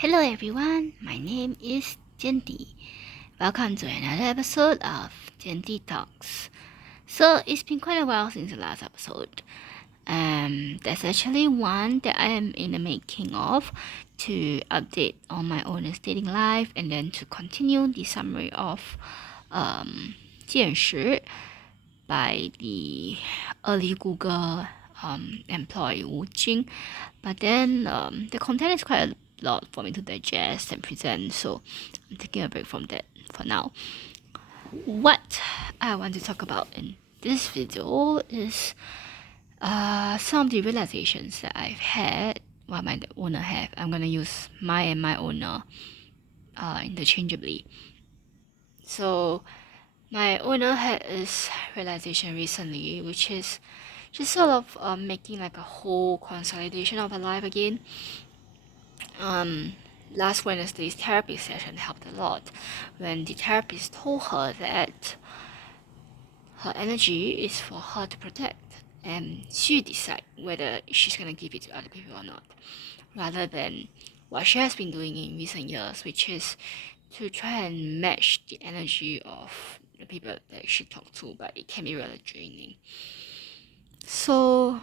Hello everyone, my name is Jenty. Welcome to another episode of Jenty Talks. So it's been quite a while since the last episode. There's actually one that I am in the making of to update on my own dating life and then to continue the summary of 见识 by the early Google employee Wu Jing. But then the content is quite a lot for me to digest and present, so I'm taking a break from that for now. What I want to talk about in this video is some of the realizations that I've had while my owner have. I'm gonna use my and my owner interchangeably. So my owner had this realization recently, which is just sort of making like a whole consolidation of her life again. Last Wednesday's therapy session helped a lot when the therapist told her that her energy is for her to protect and she decide whether she's gonna give it to other people or not, rather than what she has been doing in recent years, which is to try and match the energy of the people that she talked to, but it can be really draining. So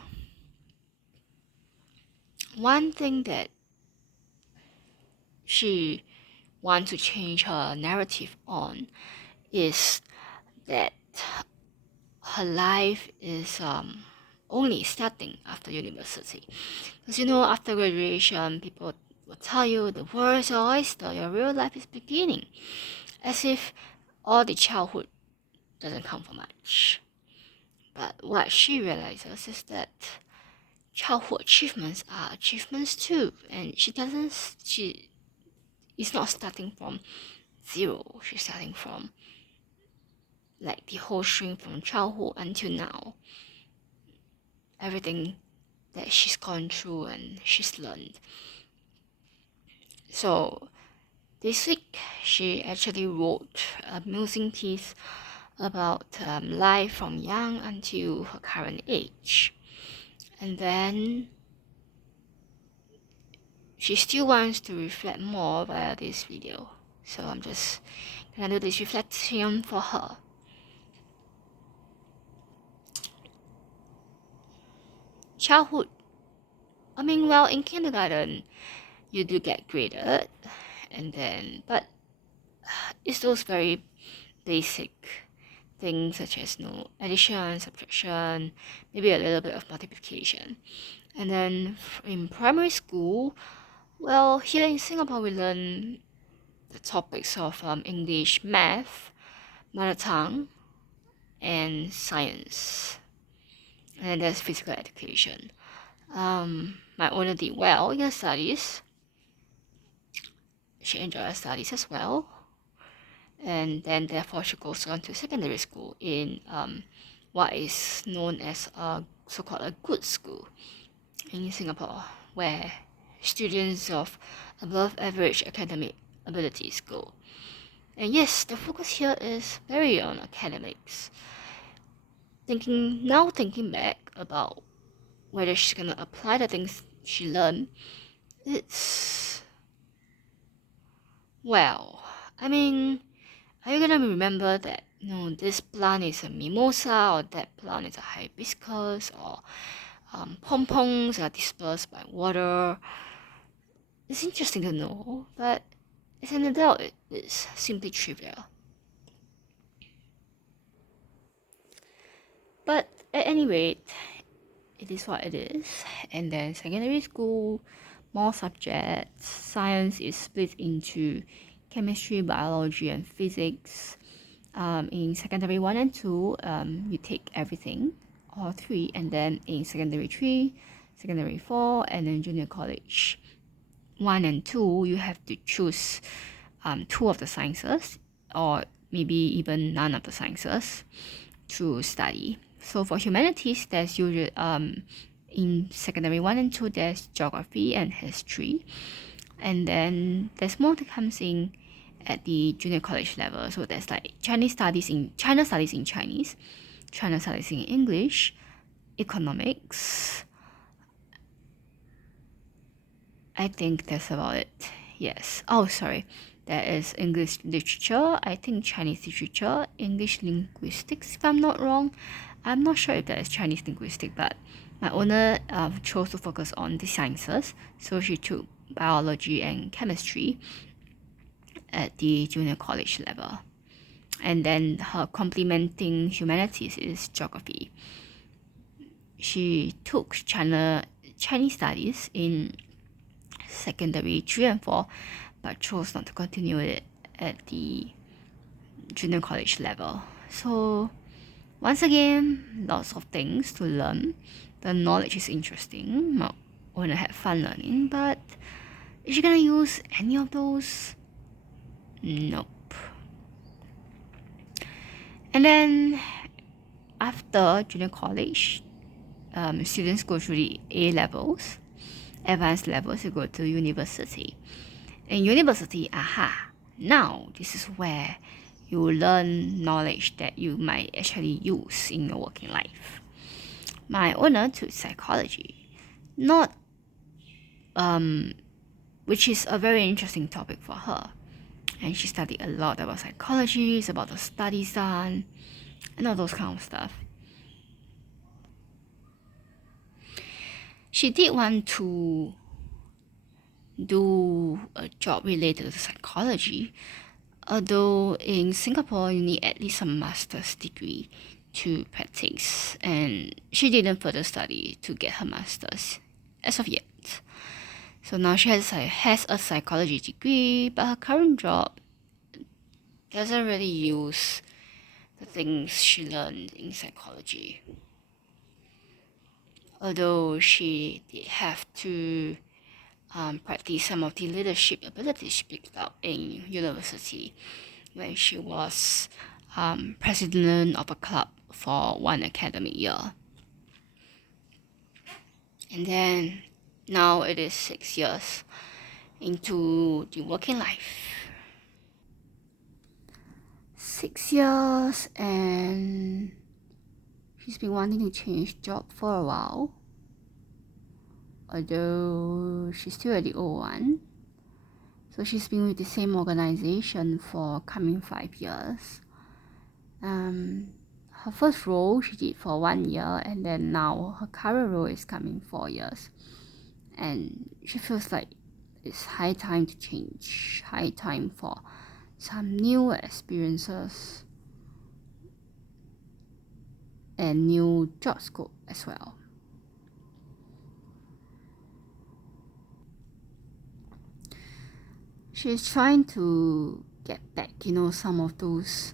one thing that she wants to change her narrative on is that her life is only starting after university. Because after graduation, people will tell you the world is your oyster, your real life is beginning. As if all the childhood doesn't count for much. But what she realizes is that childhood achievements are achievements too, and she is not starting from zero. She's starting from like the whole string from childhood until now. Everything that she's gone through and she's learned. So this week she actually wrote a musing piece about life from young until her current age. And then she still wants to reflect more via this video. So I'm just gonna do this reflection for her. Childhood. In kindergarten, you do get graded, but it's those very basic things such as addition, subtraction, maybe a little bit of multiplication. And then in primary school, well, here in Singapore, we learn the topics of English, math, mother tongue, and science. And then there's physical education. My owner did well in her studies. She enjoyed her studies as well. And then therefore she goes on to secondary school in what is known as a so-called a good school in Singapore, where students of above average academic abilities go. And yes, the focus here is very on academics. Thinking back about whether she's gonna apply the things she learned, it's are you gonna remember that this plant is a mimosa or that plant is a hibiscus or pom-poms are dispersed by water? It's interesting to know, but as an adult, it is simply trivial. But at any rate, it is what it is. And then secondary school, more subjects. Science is split into chemistry, biology, and physics. In secondary 1 and 2, you take everything, all three, and then in secondary 3, secondary 4, and then junior college 1 and 2, you have to choose 2 of the sciences, or maybe even none of the sciences to study. So for humanities, there's usually in secondary 1 and 2, there's geography and history, and then there's more that comes in at the junior college level. So there's like China studies in Chinese, China studies in English, economics. I think that's about it. Yes. Oh, sorry. There is English literature, I think Chinese literature, English linguistics, if I'm not wrong. I'm not sure if that is Chinese linguistics, but my owner chose to focus on the sciences, so she took biology and chemistry at the junior college level. And then her complementing humanities is geography. She took Chinese studies in secondary 3 and 4, but chose not to continue it at the junior college level. So once again, lots of things to learn. The knowledge is interesting. I wanna have fun learning, but is she gonna use any of those? Nope. And then after junior college, students go through the A levels, advanced levels, you go to university. In university, now this is where you learn knowledge that you might actually use in your working life. My owner took psychology, not which is a very interesting topic for her. And she studied a lot about psychology, it's about the studies done, and all those kind of stuff. She did want to do a job related to psychology, although in Singapore you need at least a master's degree to practice, and she didn't further study to get her master's as of yet. So now she has a psychology degree, but her current job doesn't really use the things she learned in psychology. Although she did have to practice some of the leadership abilities she picked up in university when she was president of a club for one academic year. And then now it is 6 years into the working life. 6 years, and she's been wanting to change job for a while, although she's still at the old one. So she's been with the same organization for coming 5 years. Her first role she did for 1 year, and then now her current role is coming 4 years. And she feels like it's high time to change, high time for some new experiences and new job scope as well. She's trying to get back, some of those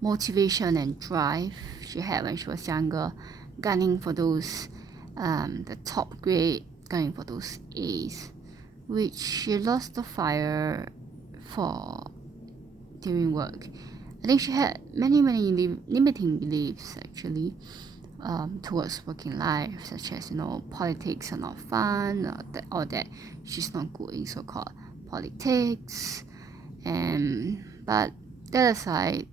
motivation and drive she had when she was younger, gunning for those the top grade, gunning for those A's, which she lost the fire for during work. I think she had many limiting beliefs actually towards working life, such as politics are not fun, or that she's not good in so-called politics. But that aside,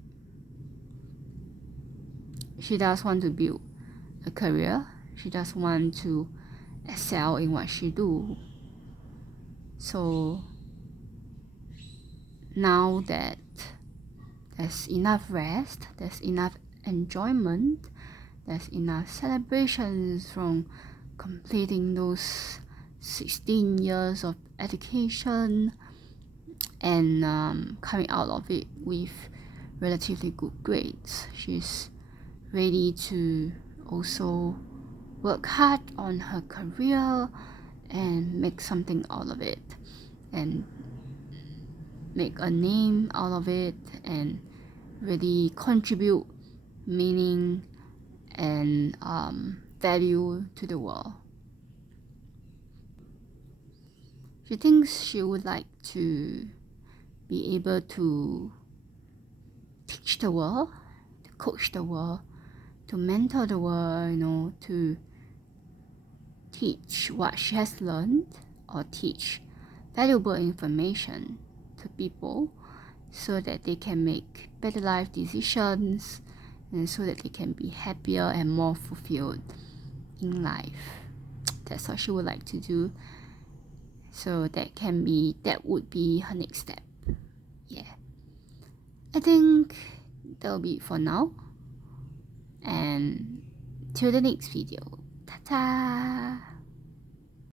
she does want to build a career. She does want to excel in what she do. So now that there's enough rest, there's enough enjoyment, there's enough celebrations from completing those 16 years of education and coming out of it with relatively good grades. She's ready to also work hard on her career and make something out of it, and make a name out of it, and really contribute meaning and value to the world. She thinks she would like to be able to teach the world, to coach the world, to mentor the world, to teach what she has learned, or teach valuable information to people so that they can make better life decisions, and so that they can be happier and more fulfilled in life. That's what she would like to do. So that would be her next step. Yeah, I think that'll be it for now, and till the next video. Ta-ta!